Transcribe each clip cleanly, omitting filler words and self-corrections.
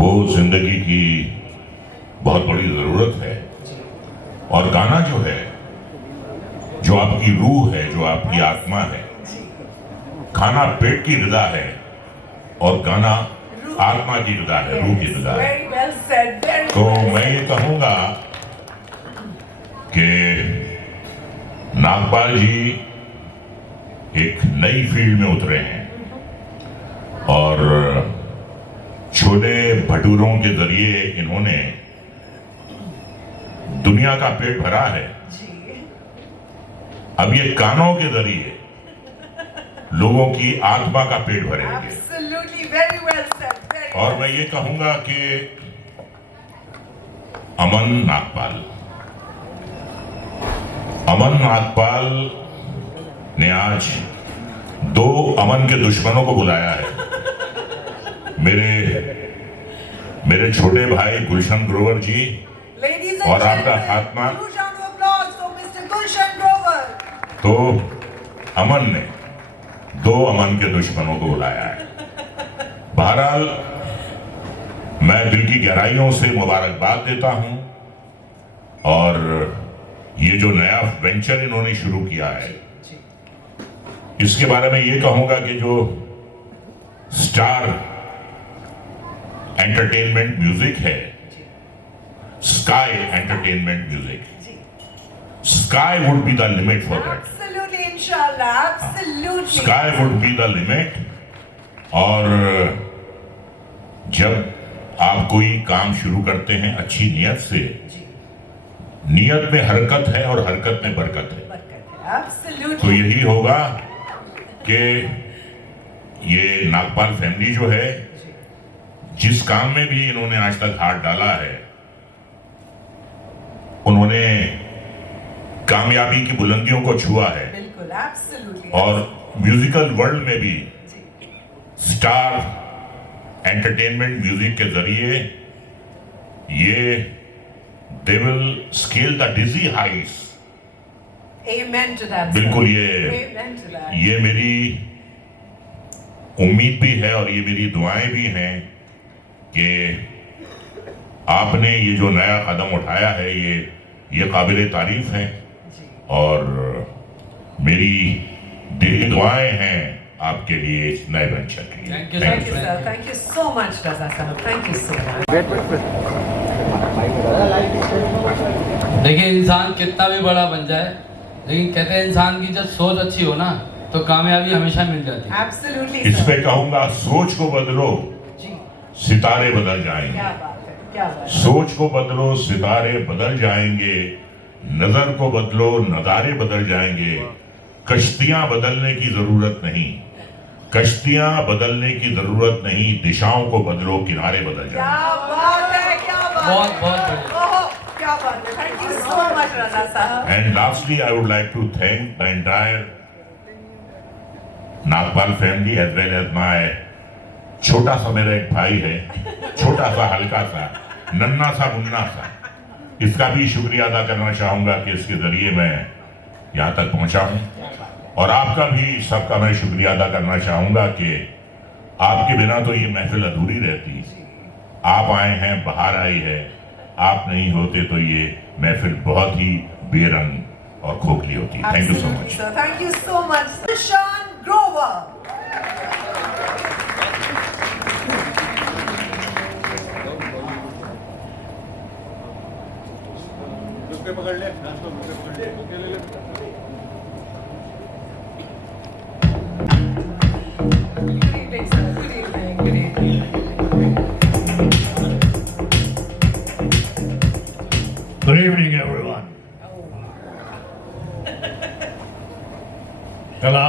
वो जिंदगी की बहुत बड़ी जरूरत है। और गाना जो है, जो आपकी रूह है, जो आपकी आत्मा है, खाना पेट की ग़िज़ा है और गाना आत्मा की ग़िज़ा है, रूह की ग़िज़ा है। तो मैं ये कहूँगा कि नागपाल जी एक नई फील्ड में उतरे हैं और छोले भटूरों के जरिए इन्होंने दुनिया का पेट भरा है। अब ये कानों के जरिए लोगों की आत्मा का पेट भरेंगे। और मैं ये कहूंगा कि अमन नागपाल ने आज 2 अमन के दुश्मनों को बुलाया है। मेरे छोटे भाई गुलशन ग्रोवर जी और आपका खात्मा। तो अमन ने 2 अमन के दुश्मनों को बुलाया है। बहरहाल मैं दिल की गहराइयों से मुबारकबाद देता हूं और ये जो नया वेंचर इन्होंने शुरू किया है, इसके बारे में ये कहूंगा कि जो स्टार एंटरटेनमेंट म्यूजिक है, sky entertainment music, sky would be the limit for that. Absolutely, inshallah, absolutely. Sky would be the limit. और जब आप कोई काम शुरू करते हैं अच्छी नियत से, नियत में हरकत है और हरकत में बरकत है। Absolutely. तो यही होगा कि ये नागपाल फैमिली जो है, जिस काम में भी इन्होंने आज तक हाथ डाला है, उन्होंने कामयाबी की बुलंदियों को छुआ है। बिल्कुल, absolutely. और म्यूजिकल वर्ल्ड में भी स्टार एंटरटेनमेंट म्यूजिक के जरिए ये they will scale the dizzy heights. Amen to that. बिल्कुल Amen to that. ये मेरी उम्मीद भी है और ये मेरी दुआएं भी हैं कि आपने ये जो नया कदम उठाया है, ये काबिले तारीफ है और मेरी दिली दुआएं हैं आपके लिए इस नए वेंचर के लिए। Thank you, sir. Thank you so much, Raza sahab. Thank you so much. देखिए, इंसान कितना भी बड़ा बन जाए, लेकिन कहते हैं इंसान की जब सोच अच्छी हो ना तो कामयाबी हमेशा मिल जाती है। Absolutely, इस sir. पे कहूंगा, सोच को बदलो, जी, सितारे बदल जाएंगे। क्या बात है, क्या बात है. सोच को बदलो, सितारे बदल जाएंगे। नजर को बदलो, नजारे बदल जाएंगे। कश्तियां बदलने की जरूरत नहीं, कश्तियां बदलने की जरूरत नहीं, दिशाओं को बदलो, किनारे बदल क्या जाएंगे। बात है, क्या बात है. बहुत बढ़िया। ओहो, क्या बात है. Thank you so much, Raza sahab. And lastly, I would like to thank the entire Nagpal family as well as my छोटा सा मेरा एक भाई है, छोटा सा, हल्का सा, नन्ना सा, मुन्ना सा, इसका भी शुक्रिया अदा करना चाहूंगा कि इसके जरिए मैं यहाँ तक पहुंचा हूँ। और आपका भी, सबका मैं शुक्रिया अदा करना चाहूंगा कि आपके बिना तो ये महफिल अधूरी रहती। आप आए हैं, बाहर आई है, आप नहीं होते तो ये महफिल बहुत ही बेरंग और खोखली होती। Thank you so Absolutely, much. sir. Thank you so much. Gulshan Grover. Good evening, sir. Good evening. Good evening. Good evening, everyone. कला,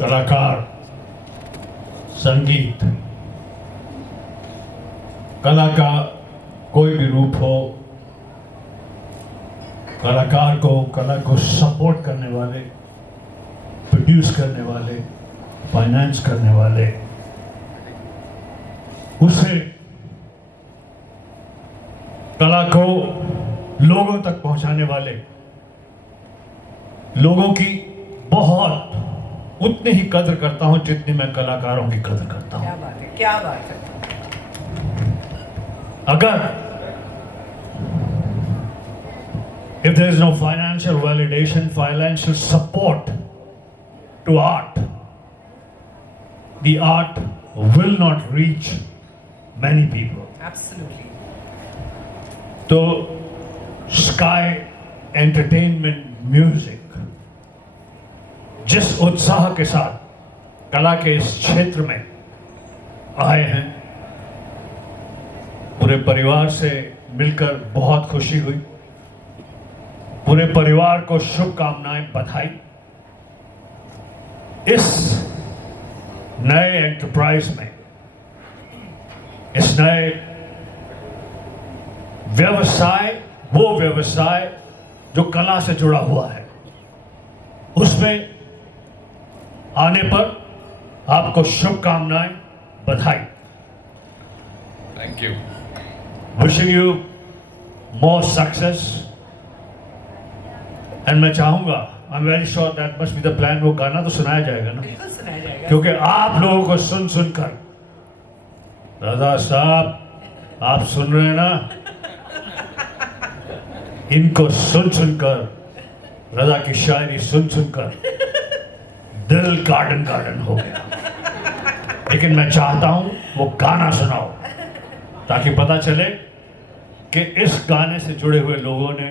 कलाकार, संगीत, कला का कोई भी रूप हो, कलाकार को, कला को सपोर्ट करने वाले, प्रोड्यूस करने वाले, फाइनेंस करने वाले, उसे कला को लोगों तक पहुंचाने वाले, लोगों की बहुत उतनी ही कदर करता हूं जितनी मैं कलाकारों की कदर करता हूं। क्या बात है, क्या बात है. अगर if there is no financial validation, financial support to art, the art will not reach many people. Absolutely. तो स्काई एंटरटेनमेंट म्यूजिक जिस उत्साह के साथ कला के इस क्षेत्र में आए हैं, पूरे परिवार से मिलकर बहुत खुशी हुई। पूरे परिवार को शुभकामनाएं, बधाई। इस नए एंटरप्राइज में, इस नए व्यवसाय, वो व्यवसाय जो कला से जुड़ा हुआ है, उसमें आने पर आपको शुभकामनाएं, बधाई। Thank you. Wishing you more success. And मैं चाहूंगा, I am very sure that must be the plan, वो गाना तो सुनाया जाएगा ना, बिल्कुल सुनाया जाएगा। क्योंकि आप लोगों को सुन सुनकर, रजा साहब आप सुन रहे हैं ना, इनको सुन सुनकर, रजा की शायरी सुन सुनकर दिल गार्डन गार्डन हो गया। लेकिन मैं चाहता हूं वो गाना सुनाओ, ताकि पता चले कि इस गाने से जुड़े हुए लोगों ने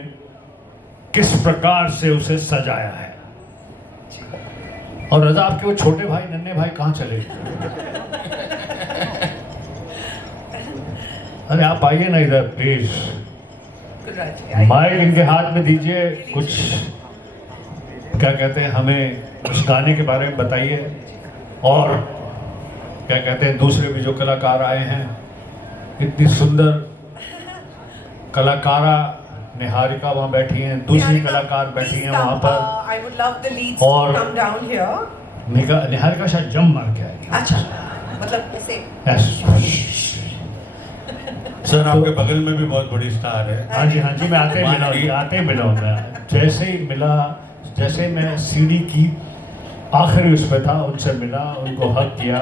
किस प्रकार से उसे सजाया है। और रजा, आपके वो छोटे भाई, नन्हे भाई कहाँ चले? अरे आप आइए ना इधर प्लीज, माइक इनके हाथ में दीजिए, कुछ क्या कहते हैं, हमें उस गाने के बारे में बताइए। और क्या कहते हैं, दूसरे भी जो कलाकार आए हैं, इतनी सुंदर कलाकारा निहारिका वहाँ बैठी हैं, दूसरी कलाकार बैठी हैं वहाँ पर। I would love the leads और to come down here. Niharika शायद जम मार के आएगी। अच्छा, मतलब इसे सर आपके बगल में भी बहुत बड़ी स्टार है। हाँ जी, हाँ जी, मैं आते ही मिला हूँ मैं। जैसे ही मिला, जैसे मैं सीढ़ी की आखिरी उस पे था, उनसे मिला, उनको हक किया,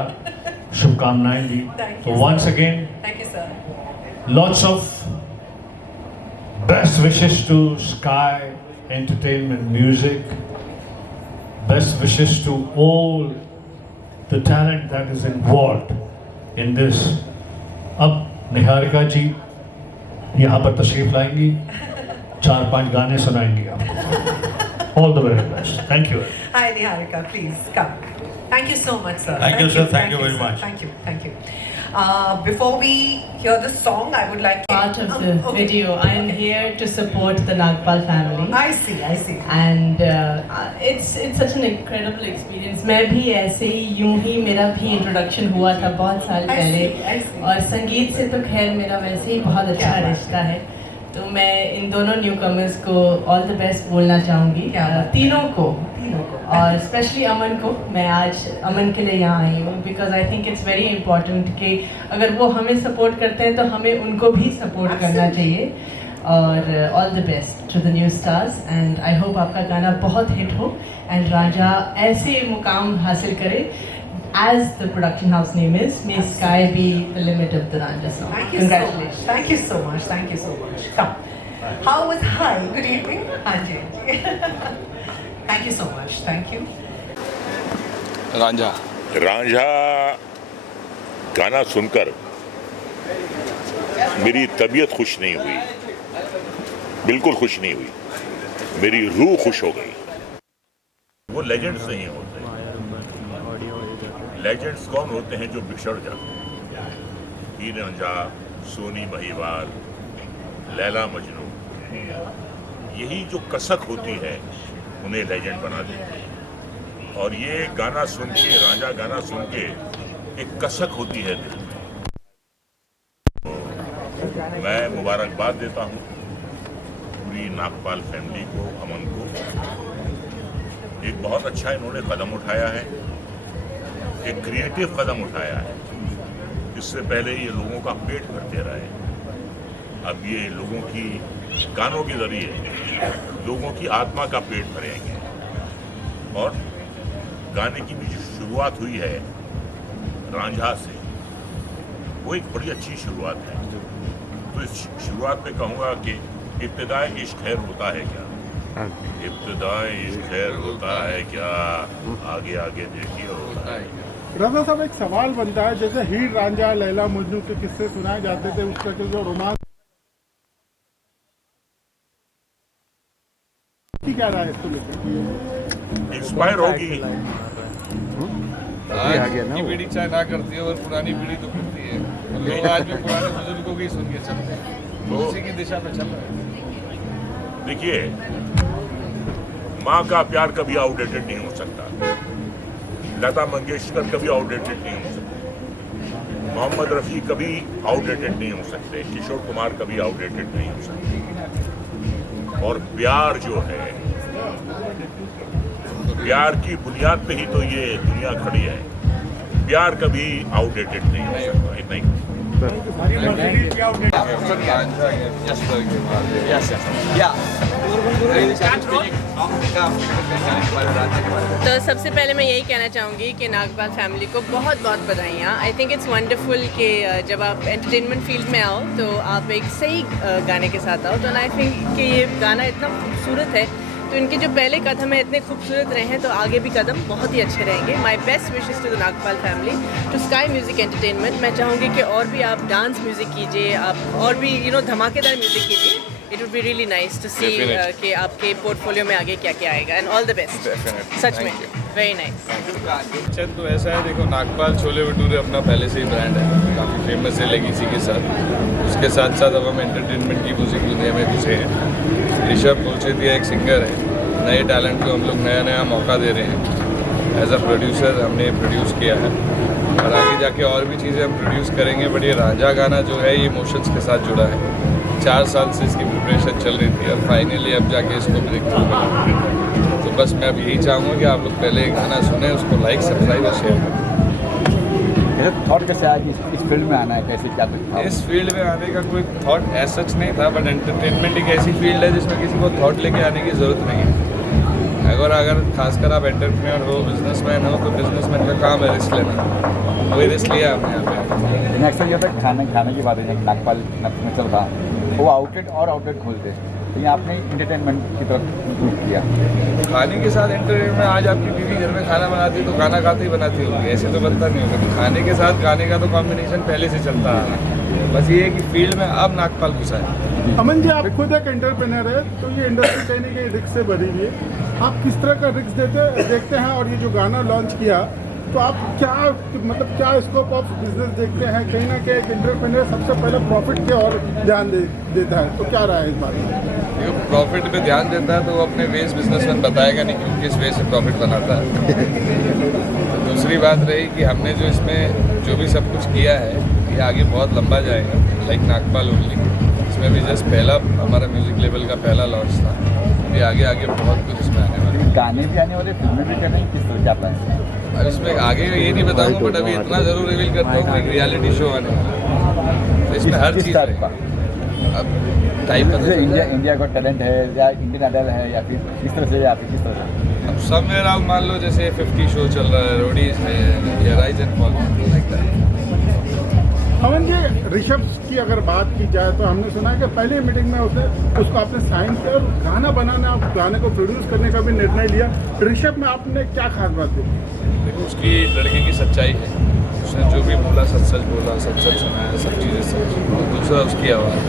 शुभकामनाएं दी। तो once again, thank you sir. lots of best wishes to Sky Entertainment Music. Best wishes to all the talent that is involved in this. अब निहारिका जी यहाँ पर तशरीफ लाएंगी, 4-5 गाने सुनाएंगी आपको। All the very best. Thank you. Hi Niharika, please come. Thank you so much, sir. Thank you, sir. Thank you very sir. much. Thank you, thank you. Before we hear the song, I would like to... Part of the okay. video. I am here to support the Nagpal family. I see, I see. And it's such an incredible experience. मैं भी ऐसे ही यूं ही मेरा भी introduction हुआ था बहुत साल पहले, I see. और संगीत से तो खैर मेरा वैसे ही बहुत अच्छा क्या बात रिश्ता है। तो मैं इन दोनों न्यू कमर्स को ऑल द बेस्ट बोलना चाहूँगी, तीनों को, और स्पेशली अमन को। मैं आज अमन के लिए यहाँ आई हूँ because I think it's very important कि अगर वो हमें सपोर्ट करते हैं तो हमें उनको भी सपोर्ट करना चाहिए। और all the best to the new stars, and I hope आपका गाना बहुत हिट हो एंड रांझा ऐसे मुकाम हासिल करे as the production house name is. May Sky be the limit of the Ranjha song. Thank you Congratulations. so much. Thank you so much. Thank you so much. Come. How was hi? Good evening. Anji. Thank you so much. Thank you. Ranjha Ranjha गाना सुनकर मेरी तबीयत खुश नहीं हुई, बिल्कुल खुश नहीं हुई, मेरी रूह खुश हो गई। वो लेजेंड्स नहीं होते। लेजेंड्स कौन होते हैं? जो बिछड़ जाते हैं। हीर रांझा, सोनी महिवाल, लैला मजनू, यही जो कसक होती है उन्हें लेजेंड बना देती है। और ये गाना सुन के, रांझा गाना सुन के एक कसक होती है दिल में। तो मैं मुबारकबाद देता हूँ पूरी नागपाल फैमिली को, अमन को। एक बहुत अच्छा इन्होंने कदम उठाया है, एक क्रिएटिव कदम उठाया है। इससे पहले ये लोगों का पेट भरते रहे, अब ये लोगों की गानों के जरिए लोगों की आत्मा का पेट भरेंगे। और गाने की भी जो शुरुआत हुई है रांझा से, वो एक बड़ी अच्छी शुरुआत है। तो इस शुरुआत में कहूँगा कि इब्तिदाई इश्क खैर होता है क्या, इब्तिदाई इश्क खैर होता है क्या, आगे आगे देखिए होता है। रजा साहब, एक सवाल बनता है, जैसे हीर रांझा लैला मजनू के किस्से सुनाए जाते थे, उसका जो रोमांस की क्या राय है इसको लेकर? इंस्पायर होगी। आज की पीढ़ी चाहे ना करती है और पुरानी पीढ़ी तो करती है, लोग आज भी पुराने बुजुर्गों की सुन के चलते हैं, तो उसी की दिशा में चल रहे हैं। देखिए, माँ का प्यार कभी आउटडेटेड नहीं हो सकता, लता मंगेशकर कभी आउटडेटेड नहीं हो सकते, मोहम्मद रफ़ी कभी आउटडेटेड नहीं हो सकते, किशोर कुमार कभी आउटडेटेड नहीं हो सकते। और प्यार जो है, प्यार की बुनियाद पे ही तो ये दुनिया खड़ी है। प्यार कभी आउटडेटेड नहीं हो सकता, इतना ही। तो सबसे पहले मैं यही कहना चाहूँगी कि नागपाल फैमिली को बहुत बहुत बधाइयाँ। आई थिंक इट्स वंडरफुल कि जब आप एंटरटेनमेंट फील्ड में आओ तो आप एक सही गाने के साथ आओ। तो आई थिंक कि ये गाना इतना खूबसूरत है, तो इनके जो पहले कदम है इतने खूबसूरत रहे हैं, तो आगे भी कदम बहुत ही अच्छे रहेंगे। My best wishes to the Nagpal family, to sky music entertainment. मैं चाहूँगी कि और भी आप डांस म्यूजिक कीजिए, आप और भी धमाकेदार म्यूजिक कीजिए। It would be really nice to see कि आपके पोर्टफोलियो में आगे क्या क्या आएगा। एंड ऑल द बेस्ट, सच में वेरी नाइस। चंद तो ऐसा है, देखो नागपाल छोले भटूरे अपना पहले से ही ब्रांड है, काफ़ी फेमस है लेगेसी के साथ। उसके साथ साथ अब हम एंटरटेनमेंट की म्यूजिक दुनिया में घुसे हैं। ऋषभ पोलचेतिया एक सिंगर है, नए टैलेंट को हम लोग नया नया मौका दे रहे हैं। एज अ प्रोड्यूसर हमने प्रोड्यूस किया है और आगे जाके और भी चीज़ें हम प्रोड्यूस करेंगे। बट ये रांझा गाना जो है, ये इमोशंस के साथ जुड़ा है। 4 साल से इसकी प्रिपरेशन चल रही थी और फाइनली अब जाके इसको ब्रेक थ्रू मिला। तो बस मैं अब यही चाहूँगा कि आप लोग पहले गाना सुने, उसको लाइक, सब्सक्राइब और शेयर करें। थॉट कैसे आया कि इस फील्ड में आना है, कैसे क्या था? इस फील्ड में आने का कोई थॉट एज सच नहीं था, बट एंटरटेनमेंट एक ऐसी फील्ड है जिसमें किसी को थॉट लेके आने की ज़रूरत नहीं है। अगर खासकर आप एंटरप्रेन्योर हो, बिजनेसमैन हो, तो बिजनेसमैन का काम है रिस्क लेना। वही रिस्क लिया आपने यहाँ पे। नेक्स्ट ये होता है खाने की बात है, नागपाल में चल रहा, वो आउटलेट और आउटलेट खोलते, तो ये आपने इंटरटेनमेंट की तरफ इंक्लूड किया। खाने के साथ एंटरटेनमेंट, आज आपकी बीवी घर में खाना बनाती है तो खाना खाते ही बनाती होगी, ऐसे तो बनता नहीं होगा। तो खाने के साथ गाने का तो कॉम्बिनेशन पहले से चलता आ रहा है। बस ये है कि फील्ड में अब नागपाल घुसा है। अमन जी, आप खुद एक एंटरप्रेन्योर है, तो ये इंडस्ट्री कहीं ना कहीं रिस्क से भरी हुई है। आप किस तरह का रिस्क देखते हैं, और ये जो गाना लॉन्च किया, तो आप क्या स्कोप ऑफ बिजनेस देखते हैं? कहीं ना कहीं एक एंटरप्रेन्योर सबसे पहले प्रॉफिट की ओर ध्यान देता है, तो क्या रहा है इस बारे में? प्रॉफिट पे ध्यान देता है तो वो अपने वेज बिजनेसमैन बताएगा नहीं कि किस वे से प्रॉफिट बनाता है। तो दूसरी बात रही कि हमने जो इसमें जो भी सब कुछ किया है, ये आगे बहुत लंबा जाएगा, लाइक नागपाल ओनली। इसमें भी जस्ट पहला हमारा म्यूजिक लेवल का पहला लॉन्च था। अभी आगे बहुत कुछ इसमें आने वाला है। गाने भी आने वाले, फिल्में भी करने, किस तरह क्या प्लान है? अब इसमें आगे ये नहीं बताऊंगा, बट अभी इतना जरूर रिवील करता हूँ कि एक रियलिटी शो आने वाला है। तो इसमें हर चीज़ टाइप का, अब टाइप का इंडिया का टैलेंट है या इंडियन आइडल है, या फिर किस तरह से, या फिर किस तरह से? अब सब मेरा मान लो जैसे 50 शो चल रहा है, रोडीज है या rise and fall like that. Aman ji, Rishabh की अगर बात की जाए तो हमने सुना है कि पहली मीटिंग में उसको आपने साइन किया और गाना बनाना, आप गाने को प्रोड्यूस करने का भी निर्णय लिया। ऋषभ में आपने क्या खास बात देखी? देखो, उसकी लड़के की सच्चाई है, उसने जो भी बोला सच सच बोला, सच सच सुनाया, सब चीज़ें सच। दूसरा उसकी आवाज़।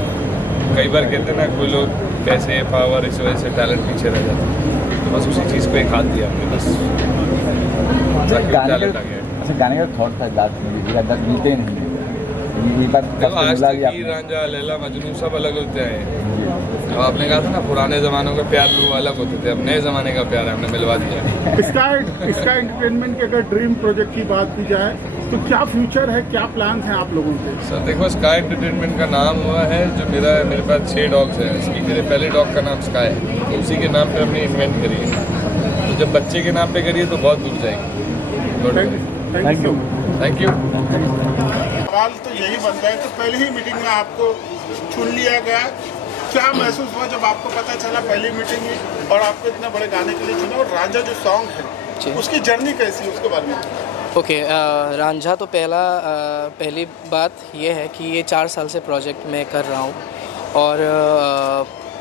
कई बार कहते हैं ना, कोई लोग पैसे, पावर, इस वजह से टैलेंट पीछे रह जाता है, तो बस उसी चीज़ को एक हाथ दिया हमने, बस टैलेंट आ गया। अच्छा, गाने का थॉट था, मिलते नहीं। आज तक हीर रांझा लैला मजनू सब अलग होते हैं। तो आपने कहा था ना, पुराने ज़मानों का प्यार वो अलग होते थे, अब नए ज़माने का प्यार हमने मिलवा दिया। इसका एंटरटेनमेंट के अगर ड्रीम प्रोजेक्ट की बात की जाए तो क्या फ्यूचर है, क्या प्लान हैं आप लोगों के? सर देखो, स्काई एंटरटेनमेंट का नाम हुआ है, जो मेरे पास 6 डॉग्स हैं, इसकी मेरे पहले डॉग का नाम स्काई है, तो उसी के नाम पे हमने इन्वेंट करी है। तो जब बच्चे के नाम पे करिए तो बहुत दूर जाएंगे। Thank you. Thank you. सवाल तो यही बनता है, तो पहली ही मीटिंग में आपको चुन लिया गया, क्या महसूस हुआ जब आपको पता चला पहली मीटिंग में, और आपको इतने बड़े गाने के लिए चुना? और रांझा जो सॉन्ग है, उसकी जर्नी कैसी है, उसके बारे में? ओके रांझा तो पहली बात ये है कि ये 4 साल से प्रोजेक्ट मैं कर रहा हूँ और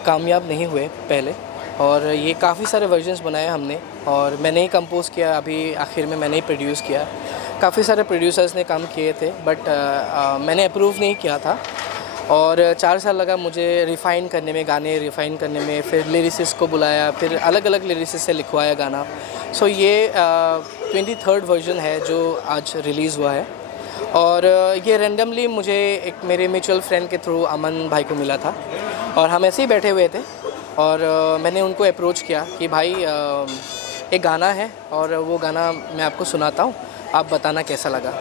कामयाब नहीं हुए पहले, और ये काफ़ी सारे वर्जन्स बनाए हमने और मैंने ही कंपोज़ किया, अभी आखिर में मैंने ही प्रोड्यूस किया। काफ़ी सारे प्रोड्यूसर्स ने काम किए थे बट मैंने अप्रूव नहीं किया था और 4 साल लगा मुझे रिफ़ाइन करने में, गाने रिफ़ाइन करने में। फिर लिरिसिस्ट को बुलाया, फिर अलग अलग लिरिसिस्ट से लिखवाया गाना। सो ये 23rd वर्जन है जो आज रिलीज़ हुआ है और ये रैंडमली मुझे एक मेरे म्यूचुअल फ्रेंड के थ्रू अमन भाई को मिला था और हम ऐसे ही बैठे हुए थे और मैंने उनको अप्रोच किया कि भाई एक गाना है और वो गाना मैं आपको सुनाता हूँ, आप बताना कैसा लगा।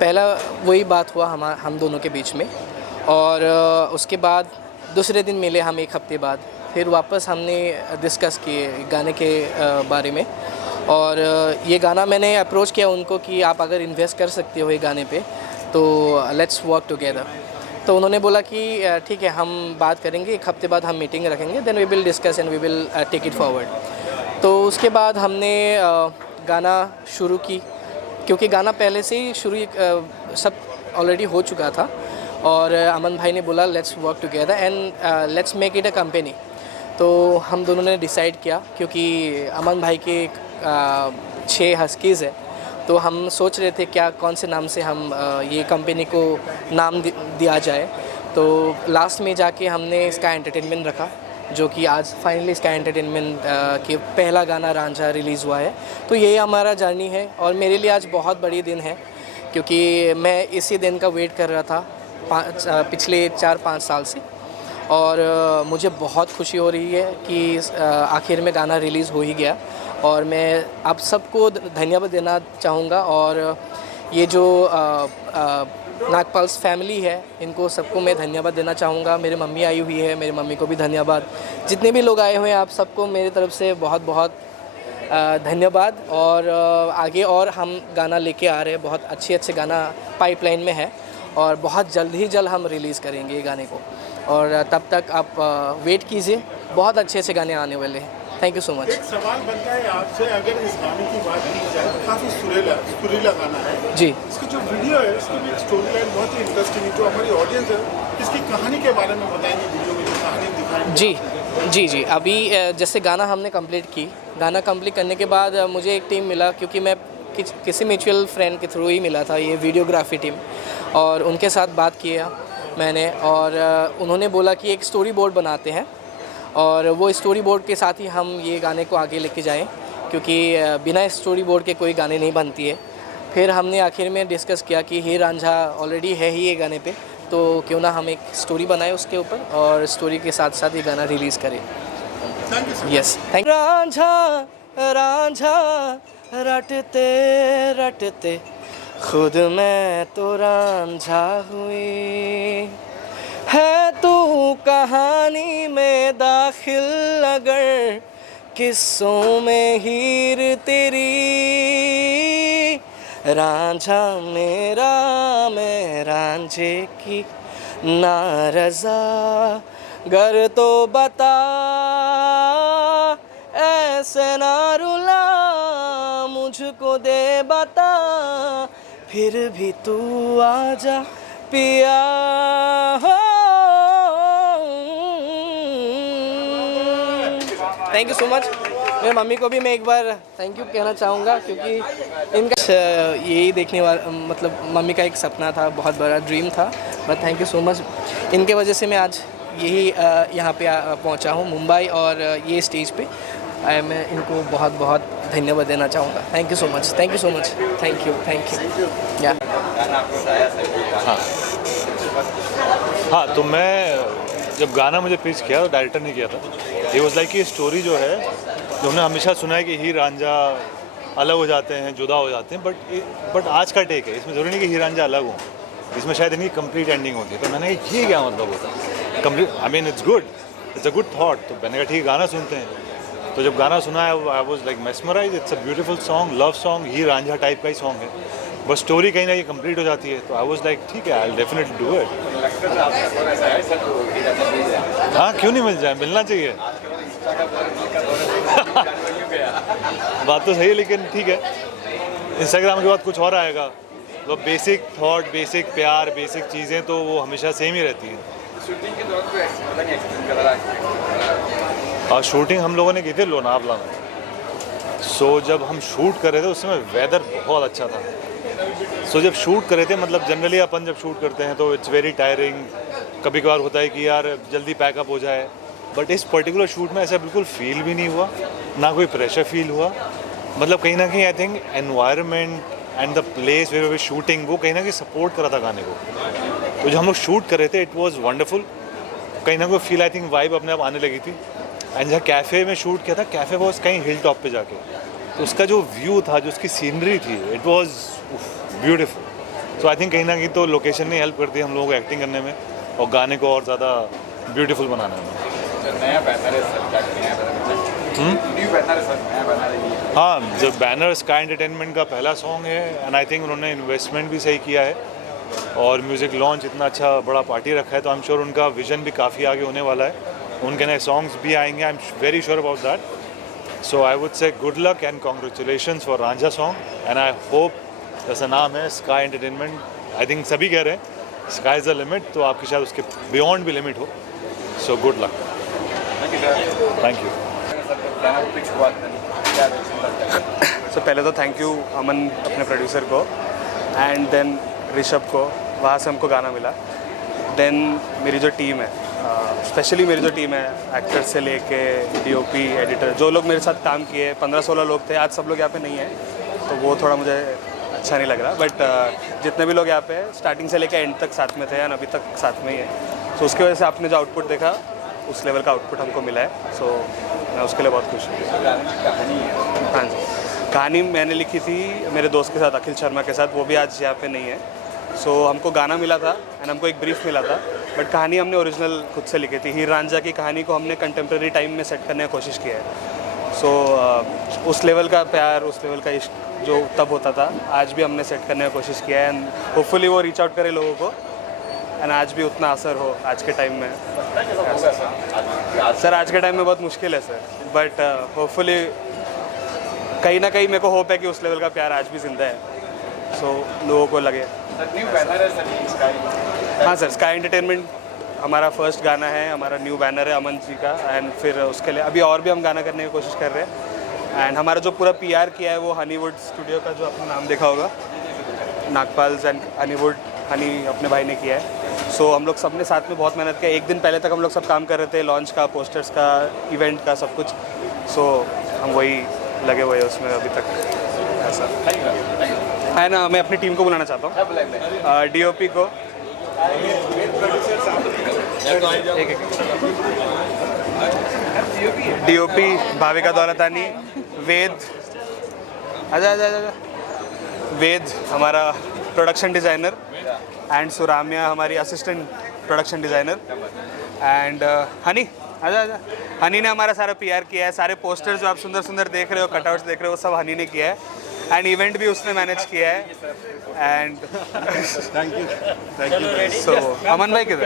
पहला वही बात हुआ हम दोनों के बीच में और उसके बाद दूसरे दिन मिले हम 1 हफ़्ते बाद, फिर वापस हमने डिस्कस किए गाने के बारे में और ये गाना मैंने अप्रोच किया उनको कि आप अगर इन्वेस्ट कर सकते हो ये गाने पे तो लेट्स वर्क टुगेदर। तो उन्होंने बोला कि ठीक है हम बात करेंगे, 1 हफ़्ते बाद हम मीटिंग रखेंगे, then we will discuss and we will take it forward. तो उसके बाद हमने गाना शुरू की, क्योंकि गाना पहले से ही सब ऑलरेडी हो चुका था और अमन भाई ने बोला let's work together and let's make it a company. तो हम दोनों ने डिसाइड किया, क्योंकि अमन भाई के 6 हस्कीज़ है तो हम सोच रहे थे कौन से नाम से हम ये कंपनी को नाम दिया जाए। तो लास्ट में जाके हमने स्काई एंटरटेनमेंट रखा, जो कि आज फाइनली स्काई एंटरटेनमेंट के पहला गाना रांझा रिलीज़ हुआ है। तो ये हमारा जर्नी है और मेरे लिए आज बहुत बड़ी दिन है, क्योंकि मैं इसी दिन का वेट कर रहा था पिछले 4-5 साल से और मुझे बहुत खुशी हो रही है कि आखिर में गाना रिलीज़ हो ही गया और मैं आप सबको धन्यवाद देना चाहूँगा। और ये जो नागपाल्स फैमिली है इनको सबको मैं धन्यवाद देना चाहूँगा। मेरी मम्मी आई हुई है, मेरी मम्मी को भी धन्यवाद। जितने भी लोग आए हुए हैं आप सबको मेरी तरफ से बहुत बहुत धन्यवाद। और आगे और हम गाना लेके आ रहे हैं, बहुत अच्छे गाना पाइपलाइन में है और बहुत जल्द हम रिलीज़ करेंगे ये गाने को और तब तक आप वेट कीजिए, बहुत अच्छे गाने आने वाले हैं। Thank you so much. एक सवाल बनता है आपसे, अगर इस गाने की बात की जाए तो काफ़ी सुरीला गाना है जी। इसकी जो वीडियो है इसकी भी एक स्टोरी लाइन बहुत ही इंटरेस्टिंग है। जो हमारी ऑडियंस है इसकी कहानी के बारे में बताएंगे, वीडियो में जो कहानी दिखाएंगे। जी अभी जैसे गाना हमने गाना कंप्लीट करने के बाद मुझे एक टीम मिला, क्योंकि मैं किसी म्यूचुअल फ्रेंड के थ्रू ही मिला था, ये वीडियोग्राफी टीम, और उनके साथ बात किया मैंने और उन्होंने बोला कि एक स्टोरी बोर्ड बनाते हैं और वो स्टोरी बोर्ड के साथ ही हम ये गाने को आगे लेके जाएं, क्योंकि बिना स्टोरी बोर्ड के कोई गाने नहीं बनती है। फिर हमने आखिर में डिस्कस किया कि ही रांझा ऑलरेडी है ही ये गाने पे, तो क्यों ना हम एक स्टोरी बनाएं उसके ऊपर और स्टोरी के साथ साथ ये गाना रिलीज़ करें। Yes, thank you. Ranjha Ranjha रटते रटते खुद मैं तो रांझा हुई, है तू कहानी में दाखिल अगर किस्सों में हीर तेरी, रांझा मेरा मैं रांझे की नारज़ा, गर तो बता ऐसे ना रुला मुझको दे बता, फिर भी तू आजा पिया हो। Thank you so much. मेरी मम्मी को भी मैं एक बार थैंक यू कहना चाहूँगा, क्योंकि इनका यही देखने वाला मतलब मम्मी का एक सपना था, बहुत बड़ा ड्रीम था। But thank you so much, इनके वजह से मैं आज यही यहाँ पे पहुँचा हूँ मुंबई और ये स्टेज पे मैं इनको बहुत बहुत धन्यवाद देना चाहूँगा। Thank you so much, thank you so much, thank you या। हाँ, तो मैं जब गाना मुझे पिच किया तो डायरेक्टर ने किया था, ये वाज लाइक ये स्टोरी जो है, जो हमने हमेशा सुना है कि हीर रांझा अलग हो जाते हैं, जुदा हो जाते हैं, बट आज का टेक है, इसमें ज़रूरी नहीं कि हीर रांझा अलग हो, इसमें शायद इनकी कंप्लीट एंडिंग होती है। तो मैंने ये क्या मतलब होता है complete, I mean it's good, it's a good thought. तो मैंने कहा ठीक गाना सुनते हैं। तो जब गाना सुना है I was like mesmerise, it's a beautiful song, love song, Heer Ranjha type का ही सॉन्ग है, बस स्टोरी कहीं ना कहीं कंप्लीट हो जाती है। तो आई वाज लाइक ठीक है, I will definitely do it. हाँ, क्यों नहीं मिल जाए, मिलना चाहिए। बात तो सही है, लेकिन ठीक है, इंस्टाग्राम के बाद कुछ और आएगा, तो बेसिक थॉट, बेसिक प्यार, बेसिक चीज़ें तो वो हमेशा सेम ही रहती हैं। शूटिंग के दौरान कोई पता नहीं एक्सपीरियंस कर रहा है। और शूटिंग हम लोगों ने की थी लोनावला में। सो जब हम शूट कर रहे थे उस समय वेदर बहुत अच्छा था। सो जब शूट कर रहे थे, मतलब जनरली अपन जब शूट करते हैं तो इट्स वेरी टायरिंग, कभी कभार होता है कि यार जल्दी पैकअप हो जाए, बट इस पर्टिकुलर शूट में ऐसा बिल्कुल फील भी नहीं हुआ, ना कोई प्रेशर फील हुआ। मतलब कहीं ना कहीं I think environment and the place where we shooting वो कहीं ना कहीं सपोर्ट कर रहा था गाने को। तो जब हम लोग शूट कर रहे थे इट वाज वंडरफुल, कहीं ना कोई फील आई थिंक वाइब अपने आप आने लगी थी। एंड जहाँ कैफ़े में शूट किया था, कैफ़े वॉज कहीं हिल टॉप पे जाके, तो उसका जो व्यू था, जो उसकी सीनरी थी, it was beautiful. So I think कहीं ना कहीं तो लोकेशन ने हेल्प करती है हम लोगों को एक्टिंग करने में और गाने को और ज़्यादा ब्यूटीफुल बनाने में। नया बैनर है सर, क्या नया बैनर? न्यू बैनर है सर, नया बैनर है। हाँ, जो बैनर स्काई एंटरटेनमेंट का पहला सॉन्ग है एंड आई थिंक उन्होंने इन्वेस्टमेंट भी सही किया है और म्यूज़िक लॉन्च इतना अच्छा बड़ा पार्टी रखा है, तो आई एम श्योर उनका विजन भी काफ़ी आगे होने वाला है। उनके नए सॉन्ग्स भी आएंगे, I am very sure about that. So I would say good luck and congratulations for Ranjha song and I hope, जैसा नाम है स्काई एंटरटेनमेंट, आई थिंक सभी कह रहे हैं स्काई इज़ द लिमिट, तो आपकी शायद उसके बियॉन्ड भी लिमिट हो। So good luck, thank you. So पहले तो थैंक यू अमन अपने प्रोड्यूसर को, एंड देन ऋषभ को, वहाँ से हमको गाना मिला। देन मेरी जो टीम है, स्पेशली मेरी जो टीम है, एक्टर से लेके डीओपी, एडिटर, जो लोग मेरे साथ काम किए, 15-16 लोग थे, आज सब लोग यहाँ पे नहीं हैं, तो वो थोड़ा मुझे अच्छा नहीं लग रहा। बट जितने भी लोग यहाँ पे स्टार्टिंग से लेके एंड तक साथ में थे एंड अभी तक साथ में ही है, तो उसकी वजह से आपने जो आउटपुट देखा उस लेवल का आउटपुट हमको मिला है। सो मैं उसके लिए बहुत खुश हूँ। हाँ जी, कहानी मैंने लिखी थी मेरे दोस्त के साथ, अखिल शर्मा के साथ, वो भी आज यहाँ पे नहीं है। सो हमको गाना मिला था एंड हमको एक ब्रीफ मिला था, बट कहानी हमने ओरिजिनल खुद से लिखी थी। हीर रांझा की कहानी को हमने कंटेम्प्रेरी टाइम में सेट करने की कोशिश की है। सो उस लेवल का प्यार, उस लेवल का इश्क जो तब होता था, आज भी हमने सेट करने की कोशिश किया है एंड होपफुली वो रीच आउट करे लोगों को एंड आज भी उतना असर हो आज के टाइम में। सर आज के टाइम में बहुत मुश्किल है सर, बट होपफुली कहीं ना कहीं मेरे को होप है कि उस लेवल का प्यार आज भी जिंदा है, सो लोगों को लगे। हाँ सर, स्काई एंटरटेनमेंट हमारा फर्स्ट गाना है, हमारा न्यू बैनर है अमन जी का, एंड फिर उसके लिए अभी और भी हम गाना करने की कोशिश कर रहे हैं। एंड हमारा जो पूरा पीआर किया है वो हनीवुड स्टूडियो का, जो आपने नाम देखा होगा, नागपाल्स एंड हनीवुड, हनी अपने भाई ने किया है। सो हम लोग सब ने साथ में बहुत मेहनत किया, एक दिन पहले तक हम लोग सब काम कर रहे थे, लॉन्च का, पोस्टर्स का, इवेंट का, सब कुछ। सो हम वही लगे हुए हैं उसमें अभी तक, ऐसा है ना। मैं अपनी टीम को बुलाना चाहता हूँ, डीओपी को, डीओपी भाविका दौलतानी, वेद, आजा आजा आजा, वेद हमारा प्रोडक्शन डिज़ाइनर, एंड सुराम्या हमारी assistant production designer, and honey, आजा आजा, हनी ने हमारा सारा पीआर किया है। सारे पोस्टर्स जो आप सुंदर सुंदर देख रहे हो, कटआउट्स देख रहे हो, वो सब हनी ने किया है, एंड इवेंट भी उसने मैनेज किया है। And thank you. So Aman भाई किधर?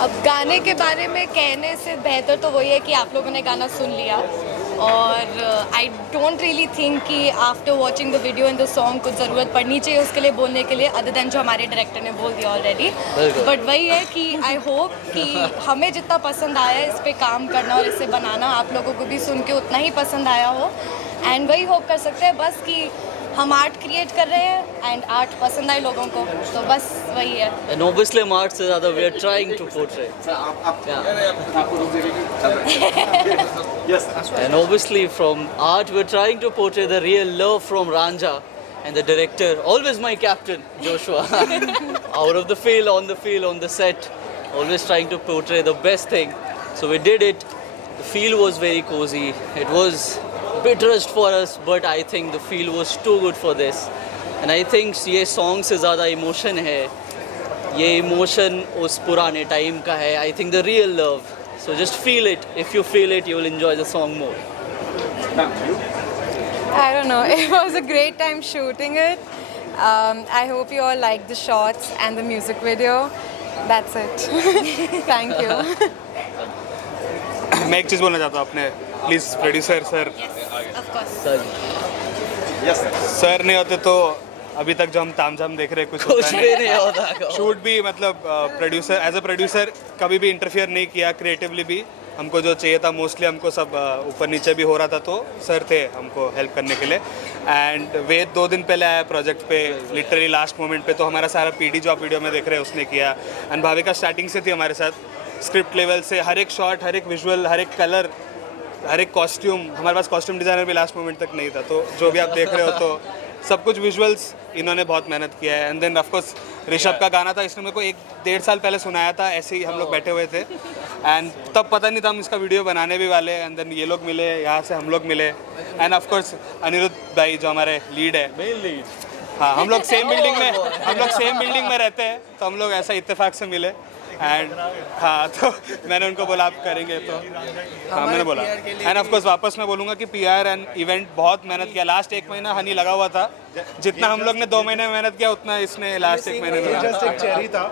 अब गाने के बारे में कहने से बेहतर तो वही है कि आप लोगों ने गाना सुन लिया, और आई डोंट रियली थिंक कि after watching the video and the song कुछ ज़रूरत पड़नी चाहिए उसके लिए बोलने के लिए, अदर देन जो हमारे डायरेक्टर ने बोल दिया ऑलरेडी। बट वही है कि आई होप कि हमें जितना पसंद आया इस पर काम करना और इसे बनाना, आप लोगों को भी सुन के उतना ही पसंद आया हो। एंड वही होप कर सकते हैं बस कि हम आर्ट क्रिएट कर रहे हैं एंड आर्ट पसंद आए लोगों को, तो बस वही है। And obviously हम आर्ट से ज़्यादा we are trying to portray. And obviously from art we're trying to portray the real love from Ranjha and the director, always my captain, Joshua. Out of the field, on the set, always trying to portray the best thing. So we did it. The feel was very cozy. It was bit rushed for us, but I think the feel was too good for this. And I think ये song से ज़्यादा emotion है, ये emotion उस पुराने time का है. I think the real love. So just feel it. If you feel it, you will enjoy the song more. I don't know. It was a great time shooting it. I hope you all liked the shots and the music video. That's it. Thank you. मैं एक चीज़ बोलना चाहता हूँ अपने please producer sir, sir नहीं होते तो अभी तक जो हम तामझाम देख रहे हैं कुछ भी नहीं होता। शूट भी मतलब प्रोड्यूसर एज अ प्रोड्यूसर कभी भी इंटरफियर नहीं किया, क्रिएटिवली भी हमको जो चाहिए था मोस्टली हमको सब ऊपर नीचे भी हो रहा था, तो सर थे हमको हेल्प करने के लिए। एंड वेद 2 दिन पहले आया प्रोजेक्ट पे, लिटरली लास्ट मोमेंट पे, तो हमारा सारा पीडी जो आप वीडियो में देख रहे हैं उसने किया। एंड भाविका स्टार्टिंग से थी हमारे साथ, स्क्रिप्ट लेवल से हर एक शॉट, हर एक विजुअल, हर एक कलर, हर एक कॉस्ट्यूम। हमारे पास कॉस्ट्यूम डिज़ाइनर भी लास्ट मोमेंट तक नहीं था, तो जो भी आप देख रहे हो तो सब कुछ विजुअल्स इन्होंने बहुत मेहनत किया है। एंड देन ऑफकोर्स ऋषभ का गाना था, इसने मेरे को 1-1.5 साल पहले सुनाया था, ऐसे ही हम लोग बैठे हुए थे एंड तब पता नहीं था हम इसका वीडियो बनाने भी वाले। एंड देन ये लोग मिले, यहाँ से हम लोग मिले। एंड ऑफकोर्स अनिरुद्ध भाई जो हमारे लीड है, मेन लीड, हाँ, हम लोग सेम बिल्डिंग में रहते हैं, तो हम लोग ऐसा इत्तेफाक से मिले। एंड हाँ, तो मैंने उनको बोला आप करेंगे, तो हाँ मैंने बोला। एंड ऑफकोर्स वापस मैं बोलूँगा कि PR एंड इवेंट बहुत मेहनत किया। लास्ट 1 महीना हनी लगा हुआ था, जितना हम लोग ने 2 महीने में मेहनत किया उतना इसने लास्ट 1 महीने में। जस्ट एक चेरी था,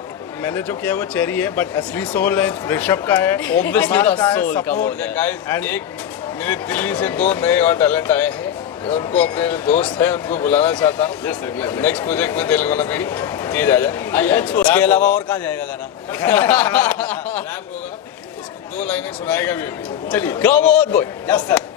मैंने जो किया वो चेरी है, बट असली सोल है ऋषभ का है, Obviously the soul का बोल है। गाइस, एक मेरे दिल्ली से 2 नए और टैलेंट आए हैं, उनको अपने दोस्त हैं उनको बुलाना चाहता हूँ नेक्स्ट प्रोजेक्ट में। तेलंगाना भी तेज आ जाए, उसके अलावा और कहाँ जाएगा गाना? रैप होगा, उसको 2 लाइनें सुनाएगा भी अभी। चलिए, come on boy. Yes sir.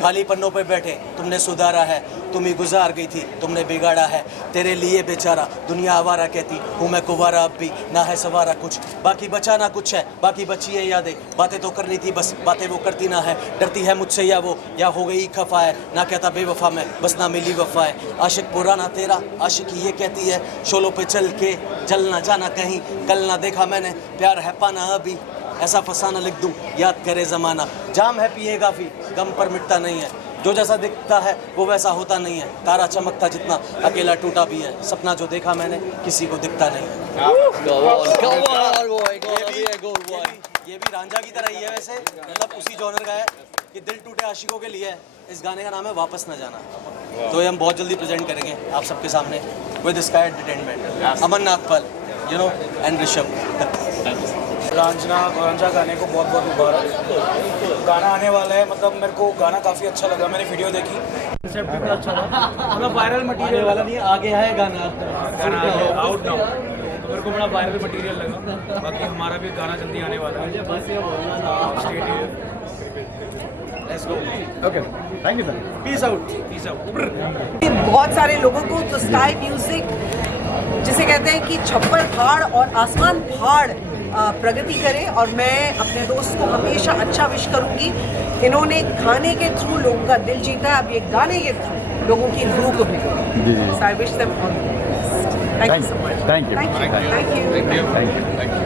खाली पन्नों पे बैठे तुमने सुधारा है, तुम ही गुजार गई थी तुमने बिगाड़ा है, तेरे लिए बेचारा दुनिया आवारा कहती हूँ मैं कुवारा, अब भी ना है सवारा कुछ, बाकी बचा ना कुछ है, बाकी बची है यादें, बातें तो करनी थी बस बातें वो करती ना है, डरती है मुझसे या वो या हो गई खफा है, ना कहता बेवफा मैं बस ना मिली वफा है, आशिक पुराना तेरा आशिकी ये कहती है, शोलों पे चल के जल ना जाना कहीं, कल ना देखा मैंने प्यार है पाना अभी, ऐसा फसाना लिख दूं याद करे ज़माना, जाम है पिए काफ़ी गम पर मिटता नहीं है, जो जैसा दिखता है वो वैसा होता नहीं है, तारा चमकता जितना अकेला टूटा भी है, सपना जो देखा मैंने किसी को दिखता नहीं है। ये भी रांझा की तरह ही है वैसे, मतलब उसी जॉनर का है कि दिल टूटे आशिकों के लिए है। इस गाने का नाम है वापस न जाना, तो ये हम बहुत जल्दी प्रेजेंट करेंगे आप सबके सामने with sky entertainment, Aman Nagpal and Rishabh. Ranjha गाने को बहुत बहुत मुबारक। गाना आने वाला है, मतलब मेरे को गाना काफ़ी अच्छा लगा, मैंने वीडियो देखी, कंसेप्ट भी अच्छा लगा, मतलब वायरल मटीरियल वाला नहीं, आगे है गाना आउट नाउ, मेरे को बड़ा वायरल मटीरियल लगा। बाकी हमारा भी गाना जल्दी आने वाला है। Okay, thank you sir, peace out. बहुत सारे लोगों को तो स्काई म्यूजिक जिसे कहते हैं कि छप्पर फाड़ और आसमान फाड़ प्रगति करे, और मैं अपने दोस्त को हमेशा अच्छा विश करूंगी। इन्होंने गाने के थ्रू लोगों का दिल जीता है, अब ये गाने के थ्रू लोगों की रूह को भी करें। So I wish them all the best. Thank you so much. Thank you.